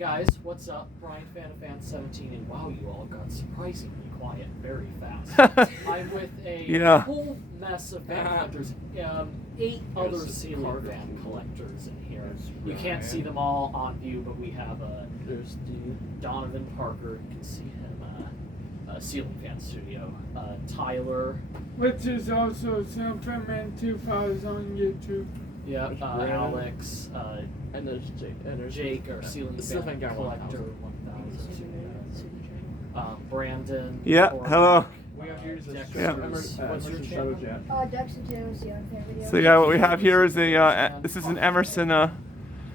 Guys, what's up? Brian Fanimation 17, and wow, you all got surprisingly quiet very fast. I'm with a whole mess of fan collectors, 8 other ceiling fan collectors in here. You can't see them all on view, but we have there's Donavan Parker, you can see him, Ceiling Fan Studio. Tyler, which is also Superman 2000 on YouTube. Yeah, Alex, and there's Jake, our Ceiling Fan Collector 1000. Brandon. Yeah, hello. We have here is Emerson StratoJet. Dexter Jones, yeah, video. So yeah, what we have here is this is an Emerson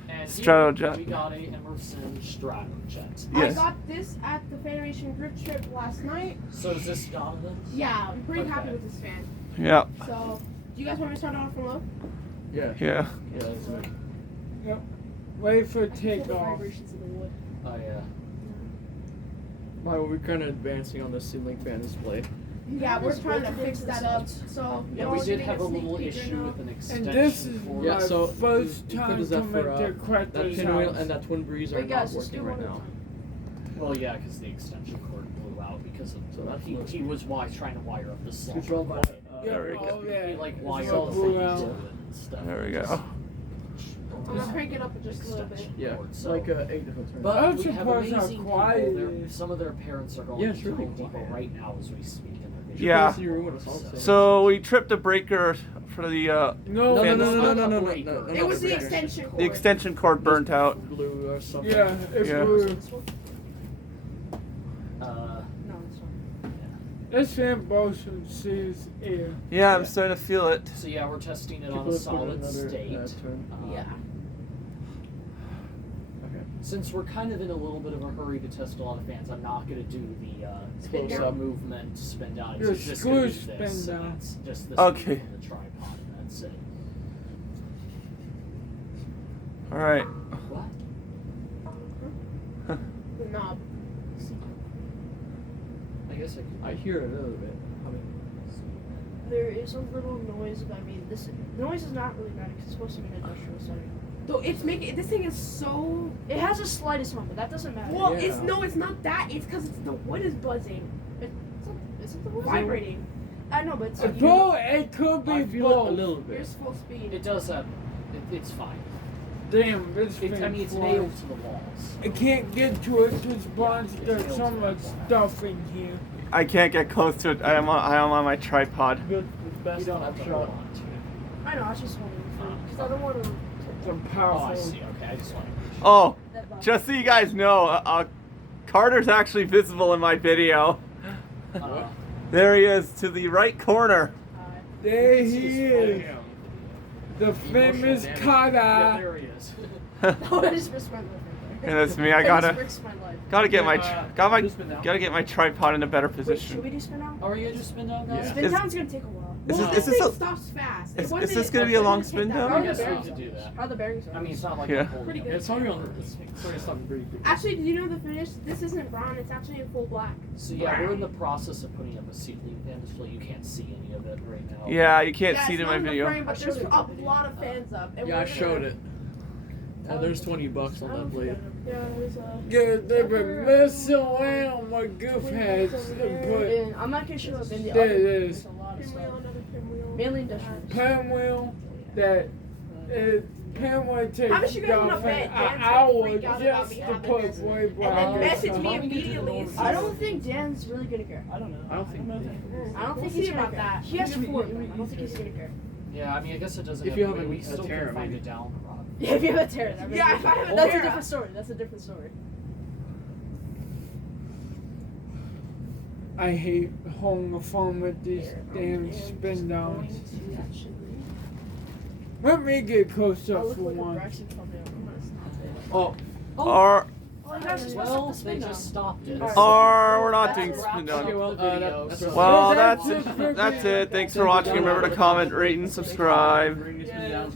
StratoJet. We got a Emerson StratoJet. Yes. I got this at the Fanimation Group Trip last night. So is this Donovan? Yeah, I'm pretty happy with this fan. Yeah. So, do you guys want me to start off from low? Yeah. Yeah. That's right. Yep. Wait for I feel the takeoff. vibrations of the wood. Oh yeah. We're kind of advancing on the ceiling fan display. Yeah, we're trying to fix that up. So, Yeah, we did have a little issue with an And extension this is cord. Yeah, my so first time because to that make for, the correct that pinwheel and that twin breeze are Wait, guys, not just do working right one now. Well, yeah, because the extension cord blew out because of So that's he was trying to wire up the slot. Controlled by There we go. Oh, yeah. He like It's wired all the blew thing out. into it and stuff. There we go. I'm gonna crank it up just a little bit. Extension Yeah, cord, it's so. like 8 different turns. But I'm we have surprised how amazing quiet people. it is. Some of their parents are going Yeah, it's to really Home Depot quiet. right now as we speak. And they're Yeah. See your room with us all the same. So we tripped a breaker for the No, No. It was the extension cord. the extension cord burnt out. Blue or something. Yeah, if Yeah. we're, No, it's not. this fan blows from seas air. Yeah, I'm starting to feel it. So yeah, we're testing it on People a put solid another, state. turn. Yeah. Okay. Since we're kind of in a little bit of a hurry to test a lot of fans, I'm not going to do the Spin close-up down. movement, spin down. Your It's just going to be screws this. spin And down. that's just this Okay. on the tripod, and that's it. All right. What? The knob. I guess I could. I hear it a little bit. There is a little noise, but I mean, this noise is not really bad because it's supposed to be an industrial setting. Though it's making this thing is so. It has the slightest hum, but that doesn't matter. Well, Yeah. it's not that. It's because the wood is buzzing. It's vibrating. I know, but it's It could be I feel it a both. little bit. here's full speed. It does have. It's fine. Damn, this I mean, fan it's flies. nailed to the walls. I can't get to it because Bon's got so much stuff in here. I can't get close to it. I am on my tripod. Good, You best don't have to shot. hold on to it. I know. I was just holding it because I don't want to. Some Oh, powerful. I see. Okay, I just want to. Oh, That buzz. just so you guys know, Carter's actually visible in my video. There he is to the right corner. There he is. The famous Yeah, Kata. there he is. Oh, I just risked my life. And that's me. I just gotta risked my life. gotta get my tripod in a better Wait, should position. we do spin down? Oh, are you gonna just spin down, guys? Yeah. Spin Is- down's gonna take a while. is Well, this- this is thing this a- stops fast. is It wasn't- this gonna be a long it spin didn't take down? that long. I guess we How are the could do bearings that. How are the bearings? I mean, it's not like Yeah. I'm holding Pretty it. good. It's only on. It's sort of stopping pretty quick. Actually, did you know the finish? This isn't brown. It's actually in full black. So yeah, we're in the process of putting up a ceiling fan display. You can't see any of it right now. Yeah, you can't Yeah, see it it's in not my the video. frame, but I there's showed a it in the video. lot of fans up. And Yeah, we're I showed gonna- it. Oh, there's $20 on that blade. Yeah, there's a. Yeah, they've been messing around with goof heads and put And I'm not gonna show up in the There other. it There's is. a lot of stuff. Mainly industrial. pinwheel that pinwheel takes How did you guys off know an that Dan's gonna hour freak out about just me to having put this? way And then back. message me How? immediately. I I don't think Dan's really gonna care. I don't think. I don't think We'll he's see gonna about care. that. He has 4 of them. I don't think he's gonna care. Yeah, I mean, I guess it doesn't. If have you to have be. a We still tear, can find maybe. a down rod. Yeah, if you have a tear. Yeah, if I have a That's tear. a different story. That's a different story. I hate holding the phone with these damn spin downs. Let me get close I up look for like a once. Braxton puppet. I'm gonna stop it. Oh, Or Oh, you guys are supposed to Well, have to they spin just stopped it. or we're not That's doing a spin wrap. down. Okay, well, that's so- right. Well, That's that's it it. for That's me. it. Thanks for watching. Remember to comment, rate, and subscribe. bring this one down.